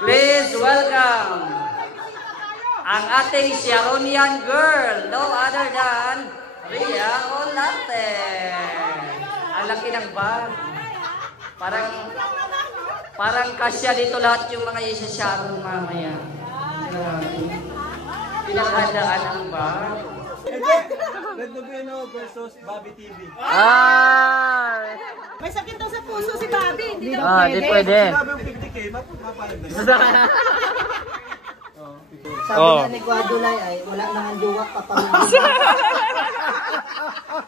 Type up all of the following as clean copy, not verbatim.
Please welcome ang ating Sharonian girl, no other than Ria Olate. Ang laki ng bag. Parang kasya dito lahat yung mga isa-sharon mamaya. Pinaghandaan ang bag. Red Noveno versus Bobby TV. May sakit daw sa puso si Bobby. Hindi daw Di pwede. Sinabi yung 50K, mapalag na yun. Sabi nga ni Guadulay ay wala nang ang duwak kapamilya.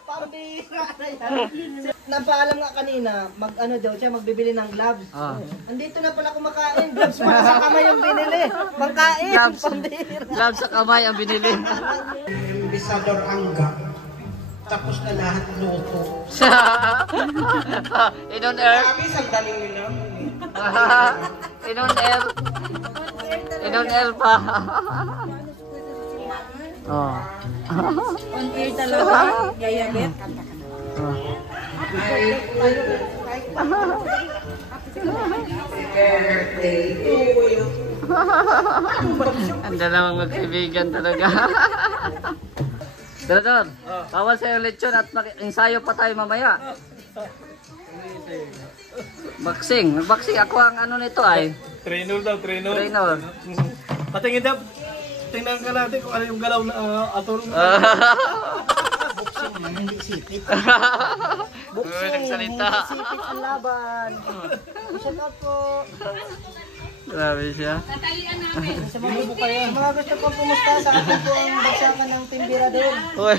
Pambira na yan. Napaalam nga kanina, mag-ano daw siya, magbibili ng gloves. Andito na pala kumakain. Gloves pala sa kamay yung binili. Pangkain. Gloves sa kamay ang binili. Ambassador Angga. Tapos na lahat luto. On air. Sabi, sandaling nila. On air pa. On air talaga. Yayagit. Ang dalawang magkaibigan talaga. Senador, bawal sa'yo lechon at ensayo pa tayo mamaya. Boxing. Mag-boxing. Ako ang ano nito ay. Trainer daw, trainer. Patingin daw. Tingnan ka natin kung ano yung galaw na atulong. Boxing man, hindi sipit. Boxing. Nagsalita. Sipit ang laban. Shout out po. Grabe siya. Sa mga gusto pong pumusta sa akin po ang bagsakan ng Timbira din. Uy.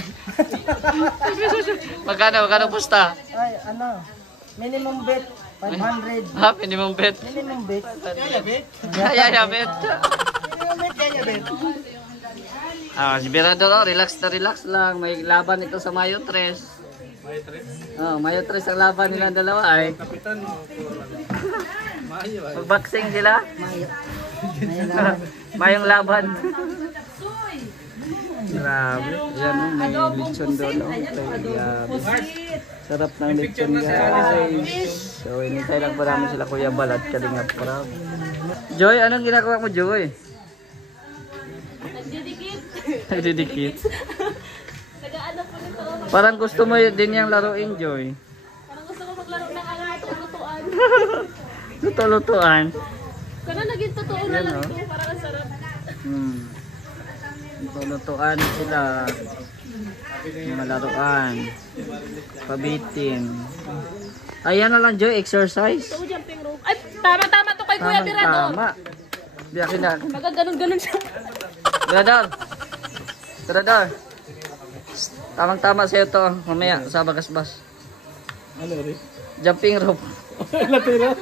Magkano pusta? Ay, ano? Minimum bet 500. Minimum bet. Minimum bet. Yaya bet. Minimum bet, yaya bet. Si Birador, relax lang. May laban ito sa Mayo 3. Mayo 3 ang laban nila dalawa ay. Kapitan mo. Mag-boxing sila? Mayo. Mayong laban. Grabe. Yan o, may lechon doon. Grabe. Sarap ng lechon guys. So, inintay lang pa namin sila Kuya Bal at Kalingap Prab. Joy, anong ginagawa mo, Joy? Nagdidikit. Parang gusto mo din yung laruin, Joy. Parang gusto ko maglaro ng lutuan. Luto-lutuan. Kana naging totoo na lang ito. Parang ang sarap. Luto-lutuan sila. Mga laruan. Pabitin. Ayan na lang, Joy. Exercise. Ito, jumping rope. Ay, tama to kay Kuya Birador. Tama. Biyakin na. Magaganon-ganon siya. Birador. Tamang-tama sa'yo to. Mamaya sa bagasbas. Ano rin? Jumping rope. Latira.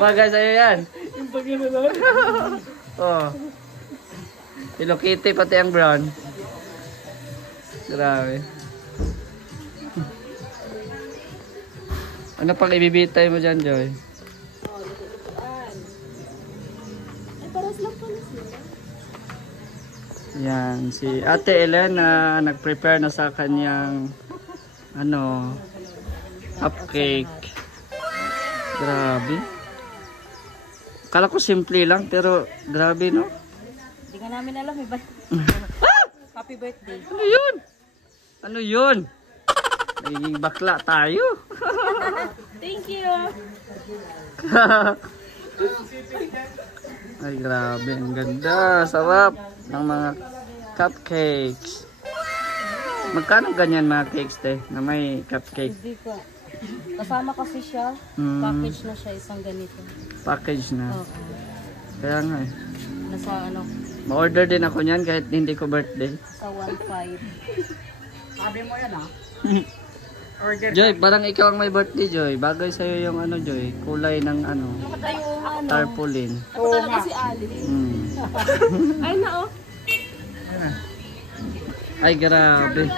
Bagay sa'yo yan. Yung pagkina lang. Hello Kitty pati ang brown. Grabe. Ano pang ibibitay mo dyan, Joy? Ay, paras lang pala sila. Yan, si Ate Elena nag-prepare na sa kanyang cupcake. Grabe. Kala ko simple lang pero grabe, no? Hindi nga namin alam eh. Happy birthday. Ano yun? Nagiging bakla tayo. Thank you. Ay, grabe. Ang ganda. Sarap ng mga cupcakes. Magkano ganyan mga cakes, te? Na may cupcake? Hindi ko. Kasama kasi siya. Package na siya isang ganito. Package na. Oo. Kaya nga eh. Nasa ano, Ma-order din ako niyan kahit hindi ko birthday. sa 1.5. Sabi mo yan, Order. Joy, parang ikaw ang may birthday, Joy. Bagay sa'yo yung Joy. Kulay ng tarpaulin. Ako talaga si Ali. Ay na, oh. Ay, grabe.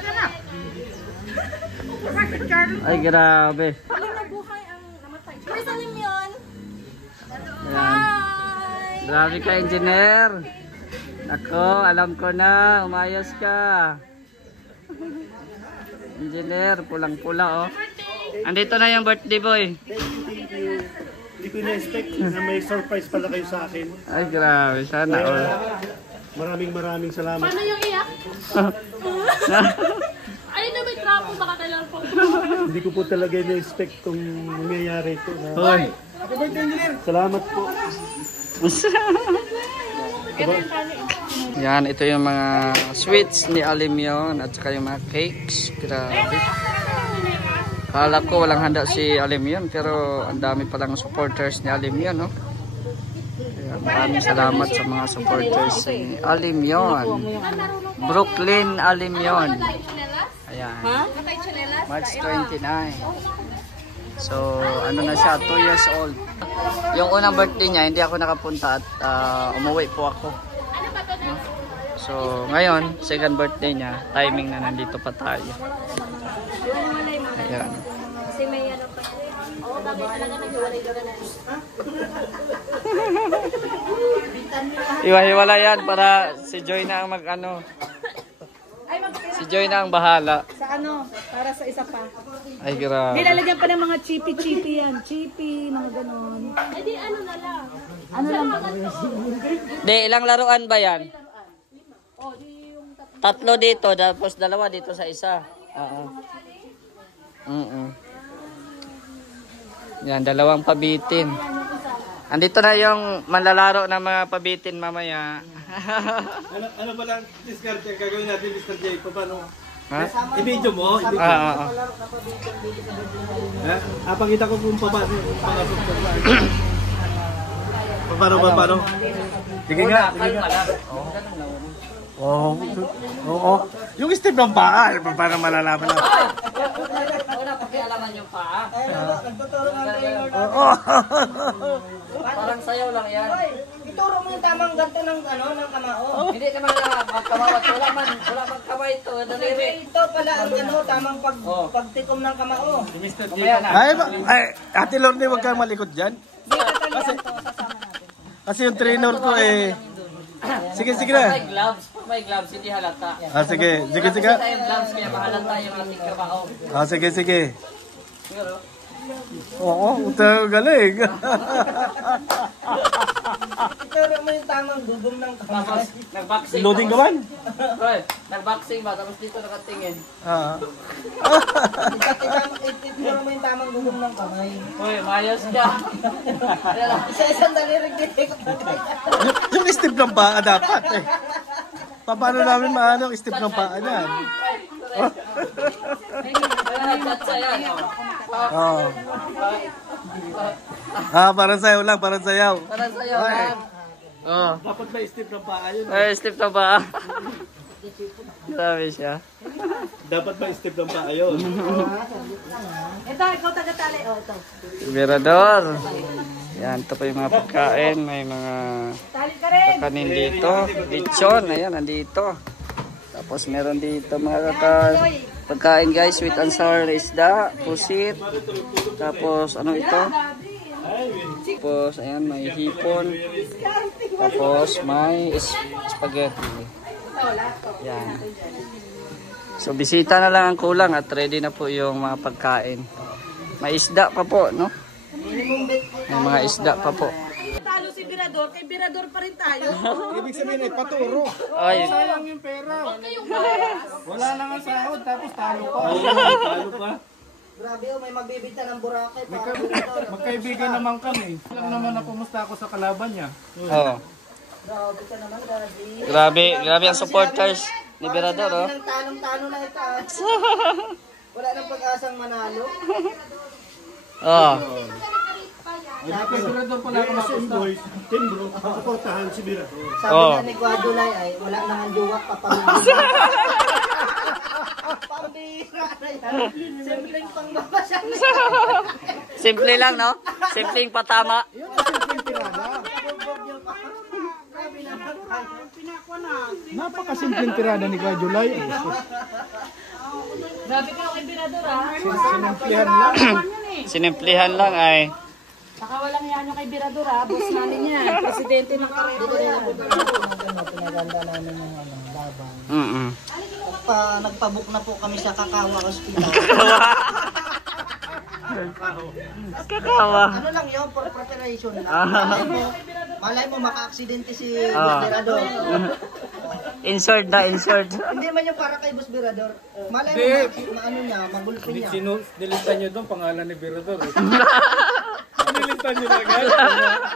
Ay, grabe. Aling na buhay ang namatay. May salim yun. Ayan. Grabe ka, engineer. Ako, alam ko na. Umayos ka. Engineer, pulang-pula, oh. Andito na yung birthday boy. Hindi ko na-expect na may surprise pala kayo sa akin. Ay, grabe. Sana all. Maraming salamat. Paano yung iyak? Ayun na may trapo, baka kailangan po. Hindi ko po talaga na-expect kung mangyayari ito. Hoy. Salamat po. Yan, ito yung mga sweets ni Alimyon at saka yung mga cakes. Grabe. Kala ko walang handa si Alimyon pero ang dami palang supporters ni Alimyon, no? Kaya maraming salamat sa mga supporters ni Alimyon. Brooklyn Alimyon. Ayan. March 29. So, ano na siya, 2 years old. Yung unang birthday niya, hindi ako nakapunta at umuwi po ako. No? So, ngayon, second birthday niya, timing na nandito pa tayo. Ayan. Kasi may ano pa. Oo, bakit talaga naghiwalay ka na. Iwa-hiwala yan para si Joy na ang mag-ano. Si Joy na ang bahala. Sa ano? Para sa isa pa. Ay, grabe. Nilalagyan pa ng mga chippy yan. Chippy, mga ganon. Eh di ano na lang. Ano lang ba? Di, ilang laruan ba yan? 3 dito, tapos 2 dito sa isa. Oo. Yan, 2 pabitin. Andito na yung manlalaro ng mga pabitin mamaya. Ano ba lang diskarte gagawin natin, Mr. J? Paano? Ha? I-video mo? Oo. Pakita ko kung paano. Paano? Sige nga. Oo. Yung step ng paa, para malalaman na. Wala pakialaman yung paa. Nagtuturo nga kayo. Parang sayaw lang yan. Ituro mo yung tamang ganto ng ano ng kamao. Hindi naman magkamawat. Wala man kamay ito. Daliri. Ito pala ang ano tamang pagtikom ng kamao. Ate Lorne, huwag kang malikot dyan. Kasi yung trainer ko eh. Sige na. May gloves, hindi halata. Sige. Tayo gloves, kaya mahalata yung ating trabaho. Sige. Oo, galing. Ituro mo yung tamang gugong ng kamao. Tapos, nag-boxing. Loading ka man? Nag-boxing ba? Tapos dito nakatingin. Ituro mo yung tamang gugong ng kamay. Uy, mayos ka. Isa-isang dalirig dito. Yung step ng paa dapat eh. Paano namin maano ang step ng paa niyan? Nag-chat sa yan. Oo. Parang sayaw lang, parang sayaw. Parang sa'yo lang. Oh. Dapat may step ng paa yun. Ay, step na ba? Grabe siya. Dapat may step ng paa yun. Ito, ikaw taga-tali. Oh, ito. Mirador. Yan, ito pa yung mga pagkain. May mga Tali ka rin. kakanin dito. Lechon, ayan, nandito. Tapos meron dito mga pagkain guys, sweet and sour na isda, pusit. Tapos ano ito? Tapos ayan, may hipon. Tapos may spaghetti. Yan. So bisita na lang ang kulang at ready na po yung mga pagkain. May isda pa po, no? May mga isda pa po. Talo si Birador, kay Birador pa rin tayo. Ibig sabihin ay paturo. Ay, Sayang yung pera. Wala na nga sahod, tapos talo pa. Grabe oh, may magbibita ng Boracay pa. Magkaibigan naman kami. Lang naman na kumusta ako sa kalaban niya. oh. Grabe ka naman, Daddy. Grabe ang supporters ni Birador, oh. Ng tanong-tanong na ito. Wala nang pag-asang manalo. Oh. Birador pala ako makusta. Team bro, supportahan si Birador. Sabi nga ni Guadulay ay wala nang duwak papamilya. Pambira na yan. Simpleng pangbabasya. Simple lang, no? Simpleng patama. Yun ang simpleng tirada. Grabe naman. Napakasimpleng tirada ni Guadulay. Grabe ka kay Birador, ha? Sinimplihan lang. Sinimplihan lang ay. Saka walang yan yung kay Birador, ha? Boss namin yan. Presidente ng Karito yan. Pinaganda namin yung laban. Nagpabook na po kami sa Kakawa Hospital. Kakawa. Ano lang yun, for preparation lang. Ah. Malay mo maka-aksidente si Berador. Insured na, insured. Hindi man yung para kay Boss Berador. Malay mo, maano niya, magulpin niya. Nilitan nyo doon pangalan ni Berador. Nilitan nyo na agad.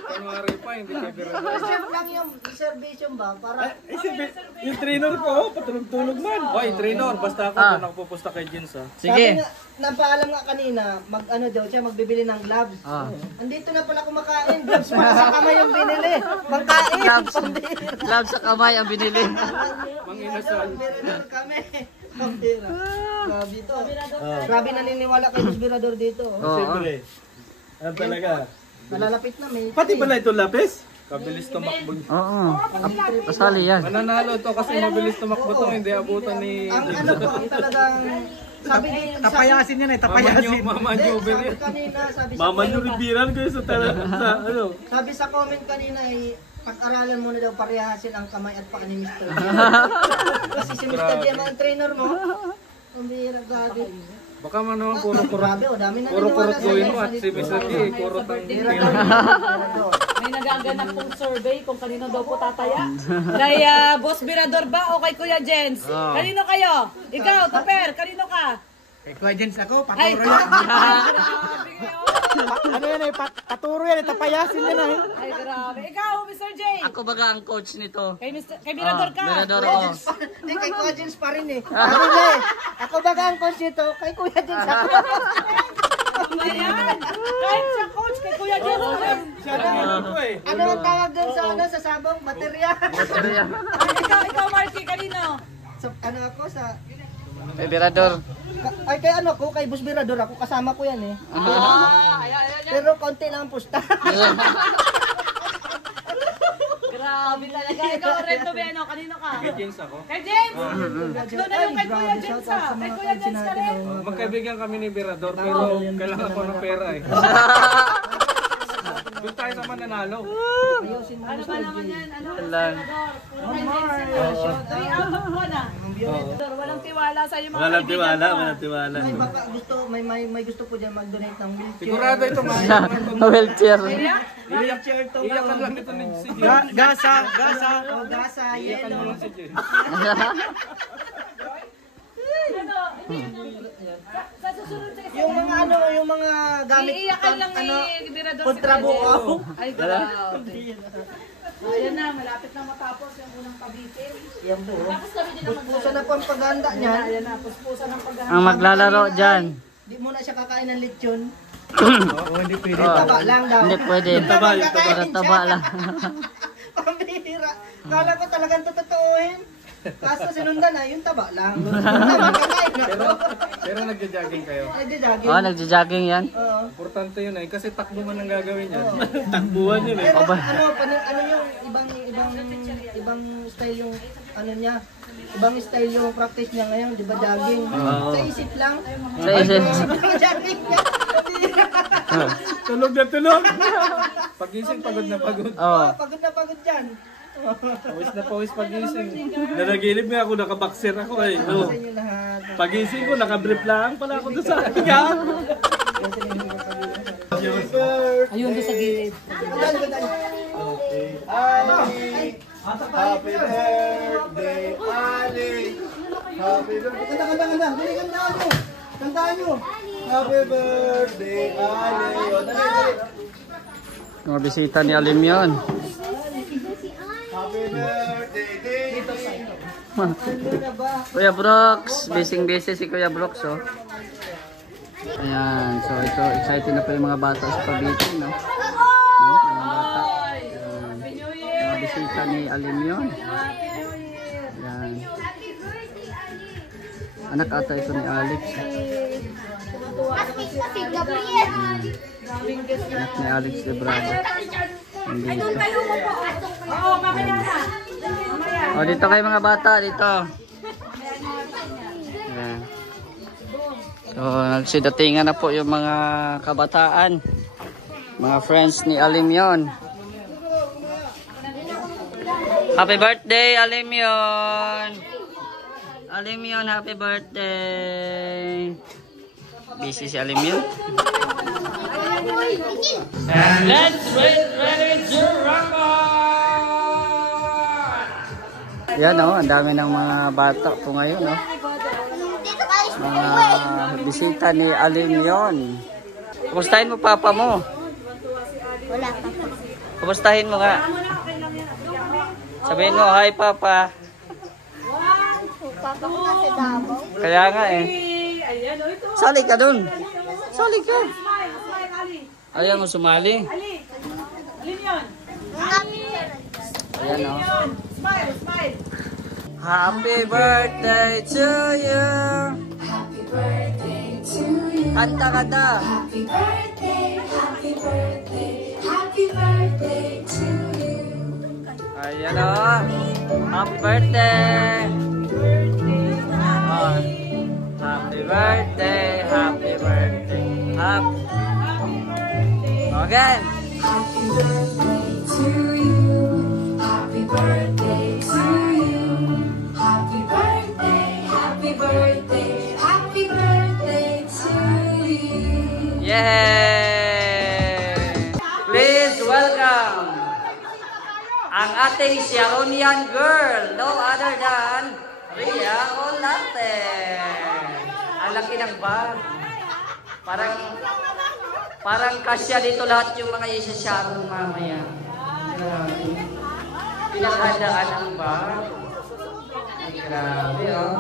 January pa, hindi kay Berador. Reserve lang yung reservation ba? Para Yung trainer ko, patulog-tulog man. Hoy, trainer, basta ako doon nakapupusta kay Jins ha. Sige. napaalam nga kanina, mag-ano daw siya, magbibili ng gloves. Ah. Andito na pala kumakain, gloves para sa kamay yung binili. Magkain, Gloves. pambira. Gloves sa kamay ang binili. Manginasal. Pambira kami. Pambira. Grabe to. Grabe naniniwala kay Boss Berador dito. Oo. Siyempre. Ano talaga? Nalalapit na, may Pati pala ito lapis? Kabilis tumakbo. Oo. Pasali yan. Mananalo to kasi mabilis tumakbo to, hindi abutan ni... ang ano po, ang talagang sabi ni Tapayasin yan eh, tapayasin. Mama nyo, sabi kanina, sabi sa Mama nyo, ribiran kayo sa ano. sabi sa comment kanina ay pag-aralan mo na daw parehasin ang kamay at paa ni Mr. J. Kasi si Mr. J ang trainer mo. Ang bihira, grabe. Baka man naman puro Grabe, o dami na puro niniwala sa gawin mo at si Mr. G, puro May nagaganap pong survey kung kanino daw po tataya. Kay Boss Berador ba o kay Kuya Jens? Kanino kayo? Ikaw, Tupper, kanino ka? Kay Kuya Jens ako, Ay, paturo yan. grabe kayo. Ano yan eh, paturo yan eh, tapayasin yan eh. Ay, grabe. Ikaw, Mr. J. Ako baga ang coach nito. Kay Berador ka. Berador ako. Hindi, kay Kuya Jens pa rin eh. Sabi niya eh, ako baga ang coach nito, kay Kuya Jens ako. Ayan. Kahit sa coach, kay Kuya Jens. Ano ang tawag dun sa ano, sa sabong? Material. Ikaw, Marky, kanino? So, ano ako sa... Kay Berador. Ay, kay ano ko, kay Boss Berador ako, kasama ko yan eh. Pero konti lang ang pusta. Grabe talaga. Ikaw, Reto Beno, kanino ka? Kay Jens ako. Kay James! Tatlo na yung kay Kuya James ha. Kay Kuya James ka rin. Magkaibigan kami ni Berador pero kailangan ko ng pera eh. Doon tayo sa mananalo. Ano ba naman yan? Ano? Lang. Puro kay James na. 3 out of 1 ah. Walang tiwala sa iyo mga Walang kaibigan tiwala, mo. walang tiwala. Ay, baka gusto, may gusto po dyan mag-donate ng wheelchair. Sigurado ito Wheelchair. Iyakan lang ito ni si Jens. Gasa. O, gasa, Iyakan mo yelo. lang si Jens. Ano? Sa susunod sa isa. Yung mga ano, yung mga gamit. Iiyakan lang ni ano, Berador si kontrabukaw. Kuya James. Ay, grabe. Ayan na, malapit na matapos yung unang pabitin. Yan po. Tapos kami din ang Puspusan na po ang paghahanda niya. Ayan na, puspusan ng paghahanap. Ang maglalaro dyan. Di muna siya kakain ng lechon. Hindi pwede. Taba lang daw. Hindi pwede. Para taba lang. Pambihira. Kala ko talagang totoohin. Kaso sinundan na, yung taba lang. Taba, kakain na. Pero nagja-jogging kayo. Nagja-jogging. Oh, nagja-jogging yan. Oo. Importante yun eh kasi takbo man ang gagawin yan. Takbuhan yun eh. Pero ano yung ibang style yung ano niya. Ibang style yung practice niya ngayon, di ba jogging? Sa isip lang. Sa isip. Jogging niya. Tulog na tulog. Pagising pagod na pagod. Oh. Pagod na pagod dyan. Pawis na pawis pagising. Nanagilip nga ako, nakaboxer ako eh. No. Sa inyo lahat. Pagising ko, nakabrief lang pala ako doon sa higa. Ayun doon sa gilid. Happy birthday, Ali! Happy birthday! Kanta! Kantaan nyo! Happy birthday, Ali! O, dali! Mga bisita ni Alim yun. Happy birthday, dito sa inyo. Kuya Brooks. Busy si Kuya Brooks, oh. Ayan. So, ito, excited na po yung mga bata sa pabitin, no? Oh, mga bata. Ayan. Mga bisita ni Alim yun. Ayan. Anak ata ito ni Alex. Anak ni Alex de Bravo. Nandito. Oo, mamaya na. O, dito kayo mga bata, dito. Ayan. So, nagsidatingan na po yung mga kabataan. Mga friends ni Alim yun. Happy birthday, Alim yun. Alim yun, happy birthday. Busy si Alim yun. And let's ready to rumble! Yan o, ang dami ng mga bata po ngayon o. Mga bisita ni Alim yun. Kumustahin mo papa mo? Wala pa. Kumustahin mo nga? Sabihin mo, hi papa. Papa ko kasi Davao. Kaya nga eh. Sali ka dun. Sali ka. Ayaw mo sumali. Alin yun? Ayan o. Smile, smile. Happy birthday to you. Happy birthday to you. Kanta kanta. Happy birthday, happy birthday, happy birthday to you. Ayan o. Happy birthday. Oh. Happy birthday, happy birthday. Happy. Again. Happy birthday to you. Happy birthday to you. Happy birthday, happy birthday, happy birthday to you. Yay! Please welcome ang ating Sharonian girl, no other than Ria Olate. Ang laki ng bag. Parang kasya dito lahat yung mga isa-sharon mamaya. Pinakadaan ang bag. Grabe oh.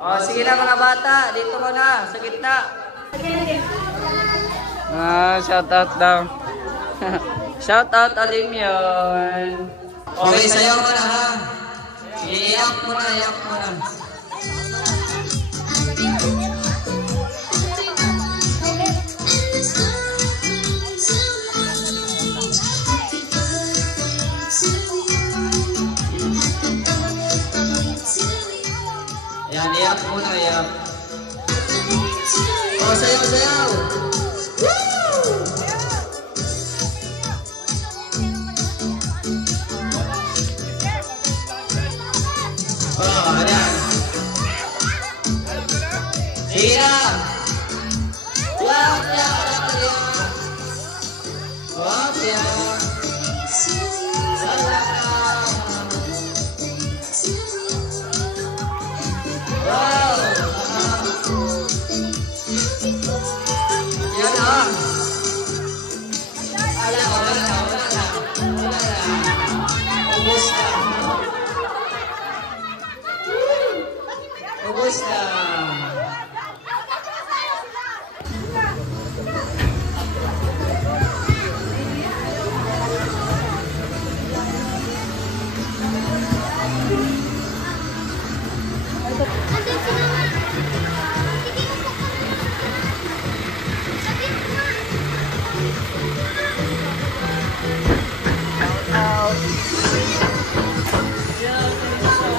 Oh, sige na mga bata, dito mo na, sa gitna. Shout out daw. Shout out Alim yun. Okay, sayaw mo na ha. Iyak mo na, iyak mo na. Yan, iyak mo na, iyak. Oh, sayaw, sayaw.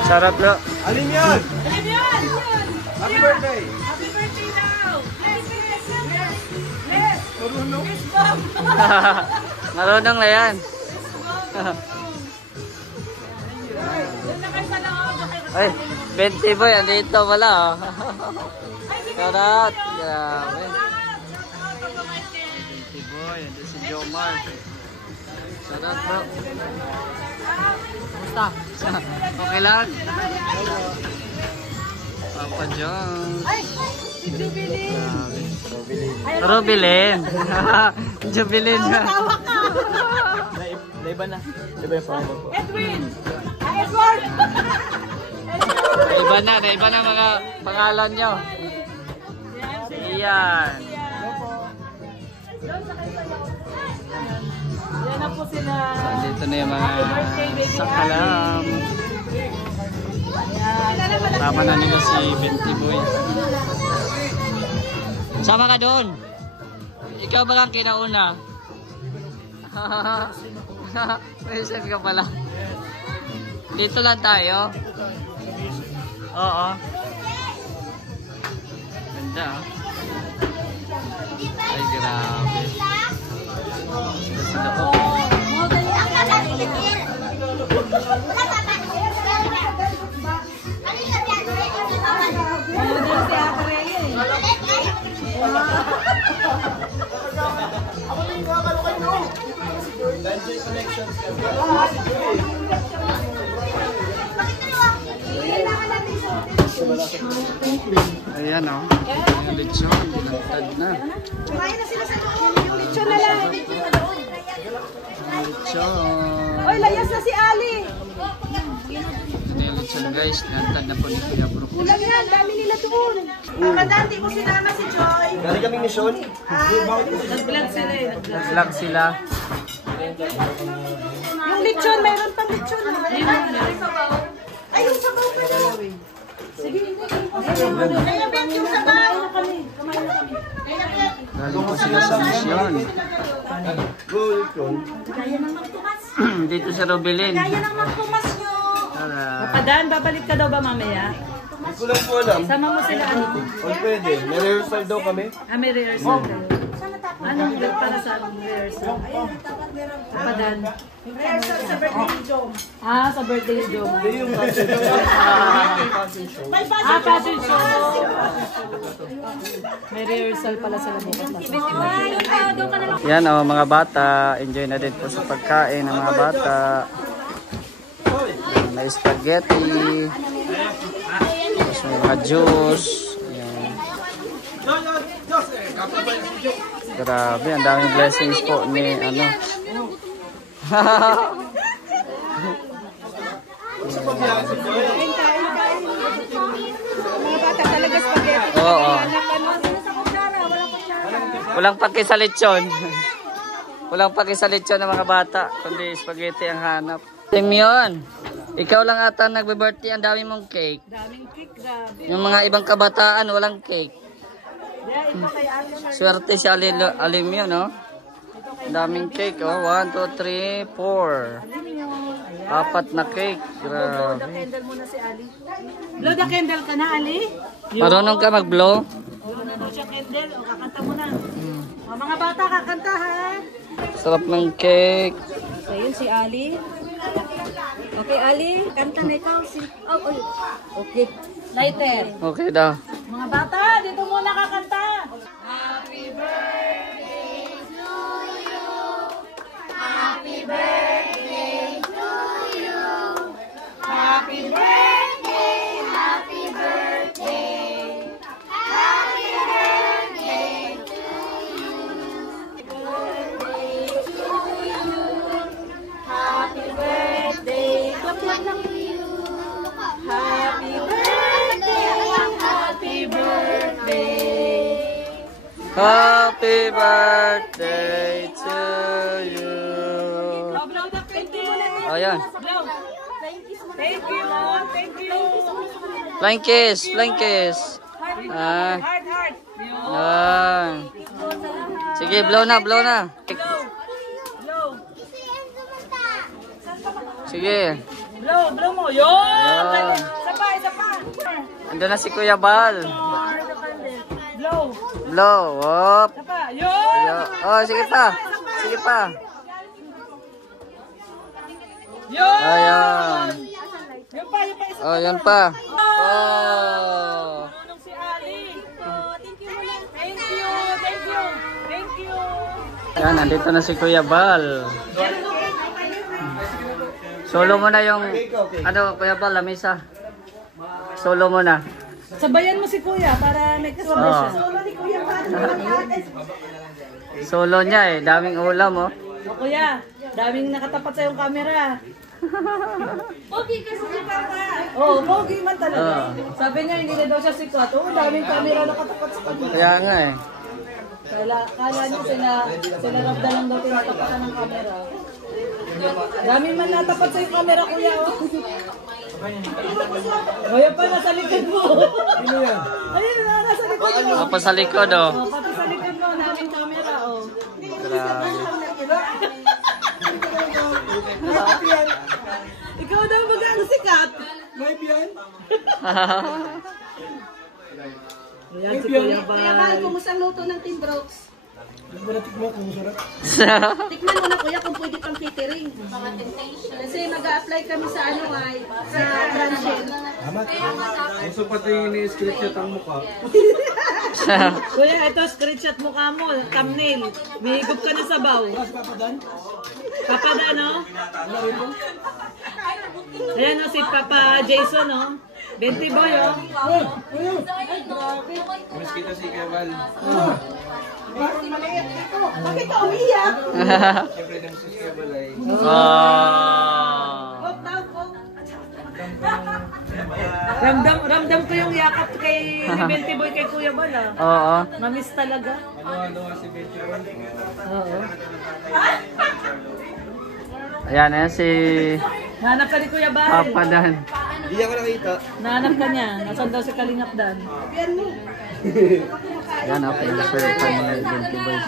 Sarap bro. Alin yan? Alin yan? Happy birthday! Happy birthday now! Bless! Marunong. Bless bomb! Marunong na yan. Doon na kayo sa loob. Ay, 20 boy, andito pala oh. Shout out. Grabe. 20 boy, andito si Jomar. Shout out bro. Kumusta? Okay lang? Papa John. Ay! Si Jubilin! Rubilin. Jubilin. Tawa ka! Naiba na. Iba yung pangalan ko. Edwin! Edward! Naiba na mga pangalan nyo. Iyan. Yan na po sila. Dito na yung mga sakalam. Tama na nila si 20 boy. Sama ka doon. Ikaw ba ang kinauna? Reserve ka pala. Dito lang tayo. Oo. Ganda ah. Ay grabe. Sa loob. Ayan o. Yung lechon. Nagtad na. Kumain na sila sa loob. Yung lechon na lang. Lechon. Oy, layas na si Ali. Ito yung lechon guys. Nagtad na po ni Kuya Bro. Kulang yan, dami nila doon. Madati mo sinama si Joy. Galing kaming mission. Nag-vlog sila eh. Vlog sila. Yung lechon, mayroon pang lechon. Ay, yung sabaw pa na. Sige, Kaya Bet, yung sabaw. Galing po sila sa mission. Dito sa Robilin. Kaya nang magpumas nyo. Tara. Papadaan, babalik ka daw ba mamaya? Hindi ko lang po alam. Sama mo sila ano? Kung pwede. May rehearsal daw kami. Ah, may rehearsal kayo. Anong para sa rehearsal? Papadaan. Rehearsal sa birthday ni Jom. Ah, sa birthday ni Joe. May Ah, fashion show. May rehearsal pala sila bukas. Yan o mga bata. Enjoy na din po sa pagkain ng mga bata. May spaghetti. Tapos may mga juice. Ayan. Grabe, ang daming blessings po ni ano. mga bata talaga spaghetti. Oo. Walang paki sa lechon. Walang paki sa lechon ng mga bata, kundi spaghetti ang hanap. Timyon, ikaw lang ata nagbe-birthday, ang dami mong cake. Daming cake, grabe. Yung mga ibang kabataan, walang cake. Yeah, ito kay Ali. Swerte si Alim yun, no? Ang daming cake, oh. 1, 2, 3, 4. 4 na cake. Grabe. Candle muna si Ali. Blow the candle ka na, Ali? Marunong ka mag-blow? Blow na daw siya candle. O, kakanta mo na. O, mga bata, kakanta ha. Sarap ng cake. So, yun si Ali. Okay, Ali, kanta na ikaw. Okay. Lighter. Okay daw. Mga bata, dito muna kakanta. Happy birthday to you. Blow the candle. Oh, yan. Blow. Thank you. Thank you. Flying kiss, flying kiss. Ah, Heart, heart. ah. Sige, blow na, blow na. Blow. Sige. Blow mo. Yun. Ah. Isa pa. Ando na si Kuya Bal. Blow. Blow, hop. Isa pa. Yun. Oh, sige pa. Sige pa. Yun. Ayan. Yun pa, isa. Oh, yan pa. Oh. Tulong si Ali. Thank you. Yan, nandito na si Kuya Bal. Solo mo na yung, ano, Kuya Bal, lamisa. Solo mo na. Sabayan mo si Kuya para may kasabay Oh. siya. Solo niya eh, daming ulam oh. O Kuya, daming nakatapat sa yung camera. Okay, kasi si Papa. Oh, pogi man talaga. Oh. Sabi niya hindi na daw siya sikat. Oh, daming camera nakatapat sa kanya. Kaya nga eh. Kala niya sila Rabda lang daw tinatapatan ng camera. Dami man natapat sa yung camera, Kuya. Oh. Kuya pa, nasa likod mo. Sino yan? Ayun na, nasa likod mo. Apa sa likod oh. Oh, pati sa likod mo, daming camera. Oh. Grabe. Ikaw daw bagang sikat. May biyan? Ayan si Kuya Bal. Kuya Bal, kumusta ang luto ng Team Brooks? Hindi ko natik mo kung sarap. Tikman mo na kuya kung pwede pang catering. Kasi mag-a-apply kami sa ano ay sa branches. Gusto pati ini-screenshot ang mukha. Kuya, ito screenshot mukha mo, thumbnail. May higop ka na sa baw. Papa na, no? Ayan o, si Papa Jason, no? 20 boy, oh. Miss kita si Kebal. Bakit ka umiyak? Siyempre na si Kebal ay. Ramdam ko yung yakap kay ni 20 boy kay Kuya Bal, ah. Oo. Mamiss talaga. Ano si Betty. Oo. Ayan, ayan si Nahanap ka ni Kuya Bal. Papa Dan. Hindi ako nakita. Nahanap ka niya. Nasaan daw si Kalingap Dan? Ayan, okay. Swerte ni 20 boys.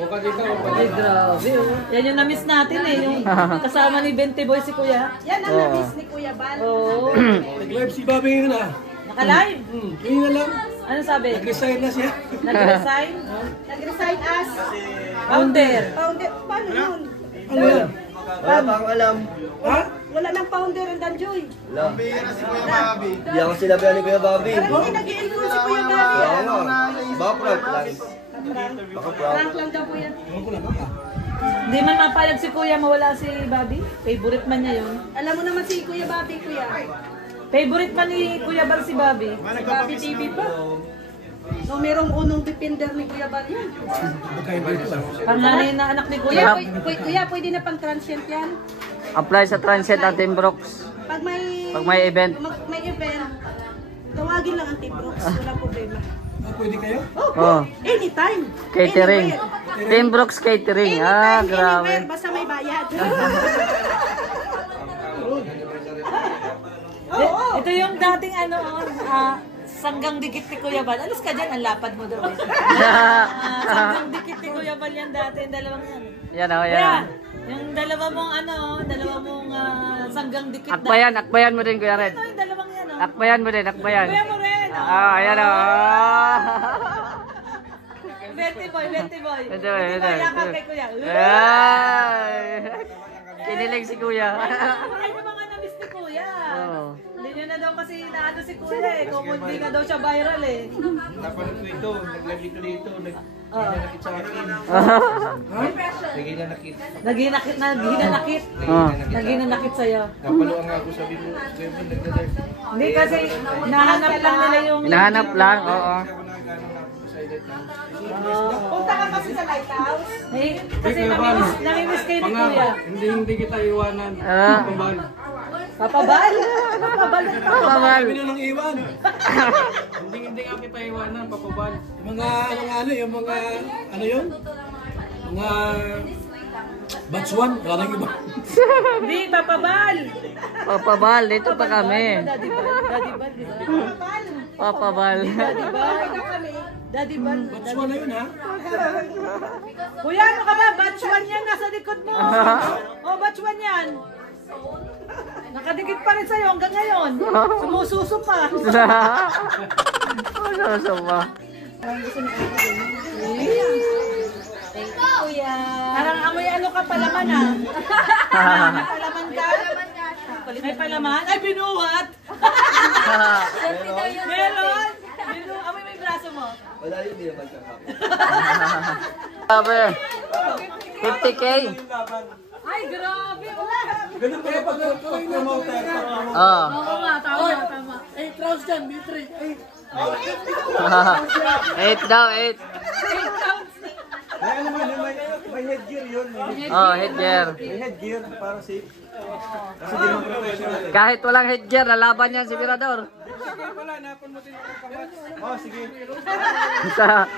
Buka dito. Ay, grabe, oh. Yan yung na-miss natin, eh. Yung kasama ni 20 boy si Kuya. Yan ang na-miss ni Kuya Bal. Oo. Nag-live si Bobby ngayon ah. Naka-live. Ngayon na lang. Ano sabi? Nag-resign na siya. Nag-resign? Nag-resign as Founder. founder. Paano yun? Ano yan? Wala pa akong alam. Ha? Wala nang founder ang Danjoy. Wala. Hindi ako sinabihan ni Kuya Bobby. Parang hindi nag-i-include si Kuya Bal. Oo nga. Baka prank lang. Baka prank. Prank lang daw po yan. Hindi man mapayag si Kuya mawala si Bobby. Favorite man niya yun. Alam mo naman si Kuya Bobby, Kuya. Favorite man ni Kuya Bal si Bobby. Si Bobby TV pa. No, merong unong defender ni Kuya Bal yan. Panganay na anak ni Kuya, Kuya. kuya, pwede na pang transient yan. Apply sa Transient at Team Brooks. Pag may event. may event, tawagin lang ang Team Brooks. Wala problema. Pwede kayo? Oh. Anytime. Catering. Anywhere. Team Brooks Catering. Anytime, Ah, anywhere, grabe. basta may bayad. Ito yung dating ano, sanggang dikit ni Kuya Bal. Alis ka dyan, ang lapad mo daw. Sanggang dikit ni Kuya Bal yan dati, yung dalawang yan. Yan o, Kuya, yan. yung dalawa mong sanggang dikit Akbayan mo din, Kuya Red. Ito yung dalawang yan, oh. Akbayan mo din, akbayan. Kuya mo rin, oh. Ah, ayan o. 20 boy. 20 boy, 20 boy, yakap kay Kuya. Ay. Kinilig si Kuya. Ay, yung mga na-miss ni Kuya. Oo. Hindi nyo na daw kasi inaano si Kuya eh. Kung hindi na daw siya viral eh. Napanood ko ito. Nag-live ko dito. Nag-hinanakit sa akin. Nag-hinanakit. Naghinanakit. Oh. Naghinanakit sa'yo. Napaluan nga ako sabi mo. Kevin, nag-live. Hindi kasi nahanap lang nila yung... Hinahanap lang, oo. Punta ka kasi sa lighthouse. Eh, kasi namimiss kayo ni Kuya. Hindi kita iwanan. Ah. Pabal. Papabal? Papabal. Papabal. Sabi na lang iwan. Hindi nga kita iwanan, papabal. Yung mga yun? Mga batch 1, wala nang iba. Hindi, papabal. Papabal, dito pa kami. Daddy Bal, di ba? Papabal. Daddy Bal. Daddy Bal. Batch 1 na yun ha? Kuya, ano ka ba? Batch 1 yan, nasa likod mo. Oh, batch 1 yan. Nakadikit pa rin sa'yo hanggang ngayon. Sumususo pa. Sumususo pa. Kuya. Parang amoy ano ka palaman ah. May palaman ka? May palaman? Ay, binuhat! Meron? Amoy may braso mo. Wala yun, hindi naman kakap. Grabe. 50K. Ay, grabe! Wala! Ganun kayo pag promoter. Oh. Oo nga, tama. 8 rounds dyan, B3. 8 daw, 8. May headgear yun. Oh, headgear. May headgear para safe. Kahit walang headgear, lalaban yan si Mirador. Wala, napon mo din ako kamatch. Oh, sige. Sa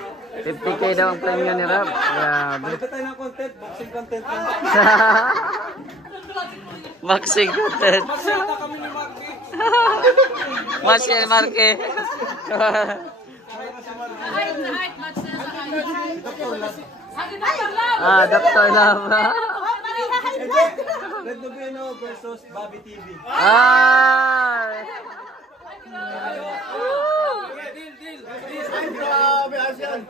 50K daw ang premium ni Rob. Grabe. Ito tayo ng content, boxing content lang. Boxing content. Masyata kami ni Marky. Marcel Marque. Ah, Dr. Love. Red Noveno versus Bobby TV. Ah! Grabe, Asian.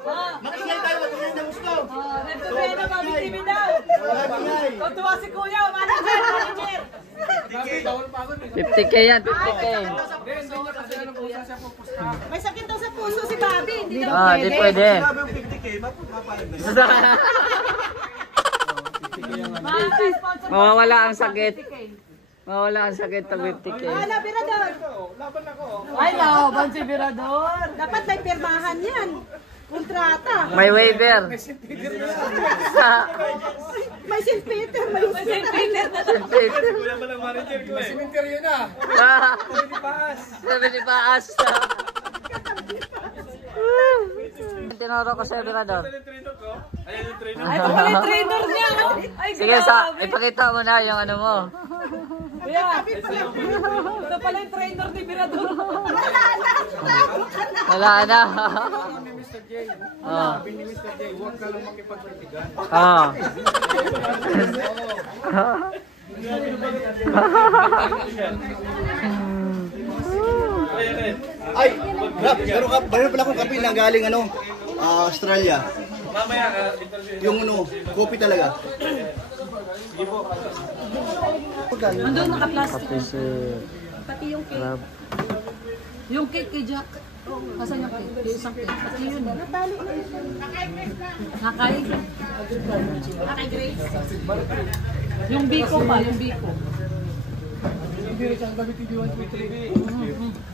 Makingay tayo, makingay na gusto. Nagtubeno, Bobby TV daw. Tutuwa si Kuya, manager. 50K yan, 50K. May sakit daw sa puso si Bobby. Hindi daw Ah, di pwede. Grabe yung 50K, mapalag na yun. Mawawala ang sakit. Mawawala ang sakit pag 50K. Wala, Birador. Ay, laban si Birador. Dapat may pirmahan yan. Kontrata. May waiver. May St. Peter, may St. Peter. Cementerio na. Sabi ni Paas. Tinuro ko sa Birador. Ay, ito pala yung trainer niya. Ay, Sige, ipakita mo na yung ano mo. yeah. Ito pala yung trainer ni Birador. Wala na. Sabi ni Mr. J, huwag ka lang makipagpatigan. Ay, meron pala akong kape na galing Australia. Yung kopi talaga. Andun naka-plastic. Kape si Pati yung cake. Rob. Yung cake kay Jack. Asan yung cake? Yung isang cake. Pati yun. Natali na yun. Nakay. Nakay Grace. Yung biko pa, yung biko. Hindi rin siyang gamit yung 1, 2, 3.